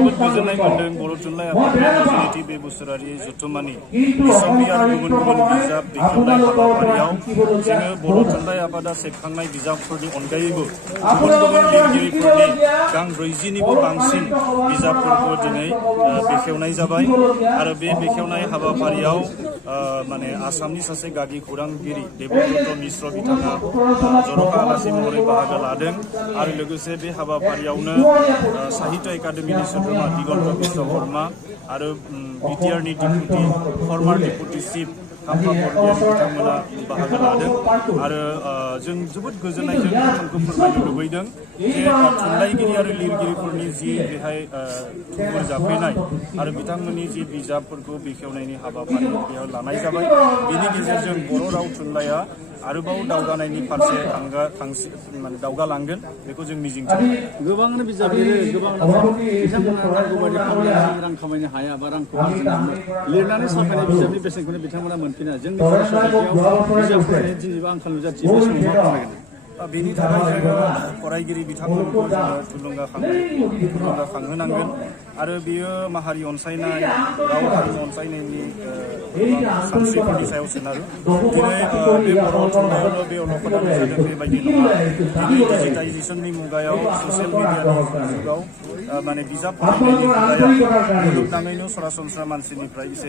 जोबोद गोजोननाय मोन्दों बर' थुनलाइ आफादनि बे बोसोरारि जथुम्मानि बिसम्बि आरो गुबुन गुबुन बिजाब बेखेवनाय हाबाफारियाव जोङो बर' थुनलाइ आफादा सेबखांनाय बिजाबफोरनि अनगायैबो गुबुन गुबुन लिरगिरिफोरनि गां 40निबो बांसिन बिजाबफोरखौ दिनै बेखेवनाय जाबाय आरो बे बेखेवनाय हाबाफारियाव माने आसामनि सासे गागि खौरांगिरि देबब्रत मिश्र बिथाङा जर'खा आलासि महरै बाहागो लादों आरो लोगोसे बे हाबाफारियावनो साहित्य एकाडेमिनि सोद्रोमा दिगन्त बिश्वकर्मा आरो बिटिआरनि डिपुटि फर्मार डिपुटि चिफ खाम्फा बरगयारी बिथांमोना बाहागो लादों आरो जों जोबोद गोजोननायजों बिथांखौ फोरमायनो लुबैदों जे थुनलाइगिरि आरो लिरगिरिफोरनि जि बेहाय थुबुर जाफैनाय आरो बिथांमोननि जि बिजाबफोरखौ बेखेवनायनि हाबाफारि बेयाव लानाय जाबाय बेनि गेजेरजों बर' राव थुनलाइया आरोबाव दावगानायनि फारसे दावगालांगोन बेखौ जों मिजिंथियो गोबाङानो बिजाब लिरो गोबाङानो बिथांमोना नांगौबायदि खामानियाव रां खामायनो हाया बा रांखौ आरजिनो हाया लिरनानै साफायनाय बिजाबनि बेसेनखौनो बिथांमोना मोनफिना जोंनि फरायसालियाव बिजाब फरायनायनि दिनैबो आंखाल नुजाथियो बे समाव मा फोरमायगोन बेनि थाखाय जोङो फरायगिरि बिथांमोनखौ जोङो थुलुंगाखांहोनांगोन आरो बेयो माहारि अनसायनाय राव हारिमु अनसायनायनि सानस्रिफोरनि सायाव सोनारो दिनै बे बर' थुनलाइयावल' बे अलखदानो जादों बेबायदि नङा दिनै डिजिटाइजेसननि मुगायाव ससियेल मिडियानि जुगाव माने बिजाब फरायनायनि हुदाया मुलुगनाङैनो सरासनस्रा मानसिनिफ्राय एसे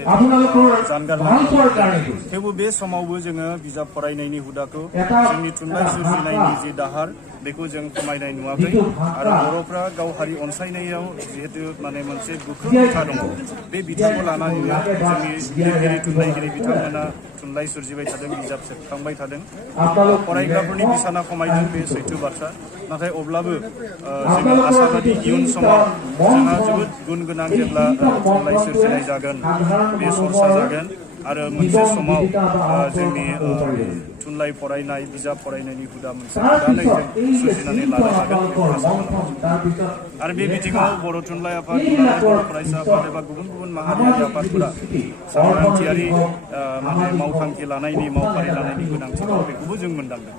जानगारलांदों थेवबो बे समावबो जोङो बिजाब फरायनायनि हुदाखौ जोंनि थुनलाइ सोरजिनायनि जि दाहार बेखौ जों खमायनाय नुवाखै आरो बर'फ्रा गाव हारि अनसायनायाव जिहेतु माने मोनसे गोख्रों बिथा दङ बे बिथाखौ लानानैनो जोंनि लिरगिरि थुनलाइगिरि बिथांमोना थुनलाइ सोरजिबाय थादों बिजाब सेबखांबाय थादों फरायग्राफोरनि बिसाना खमायदों बे सैथो बाथ्रा नाथाय अब्लाबो जोङो आसाबादि इयुन समाव जोंहा जोबोद गुन गोनां जेब्ला थुनलाइ सोरजिनाय जागोन बे सरसा जागोन आरो मोनसे समाव जोंनि थुनलाइ फरायनाय बिजाब फरायनायनि हुदा मोनसे गोदानै जों सोरजिनानै लानो हागोन बेखौ आसा खालामो आरो बे बिथिङाव बर' थुनलाइ आफाद बर' फरायसा आफाद एबा गुबुन गुबुन माहारियारि आफादफोरा सांग्रांथियारि माने मावथांखि लानायनि मावफारि लानायनि गोनांथि दं बेखौबो जों मोनदांदों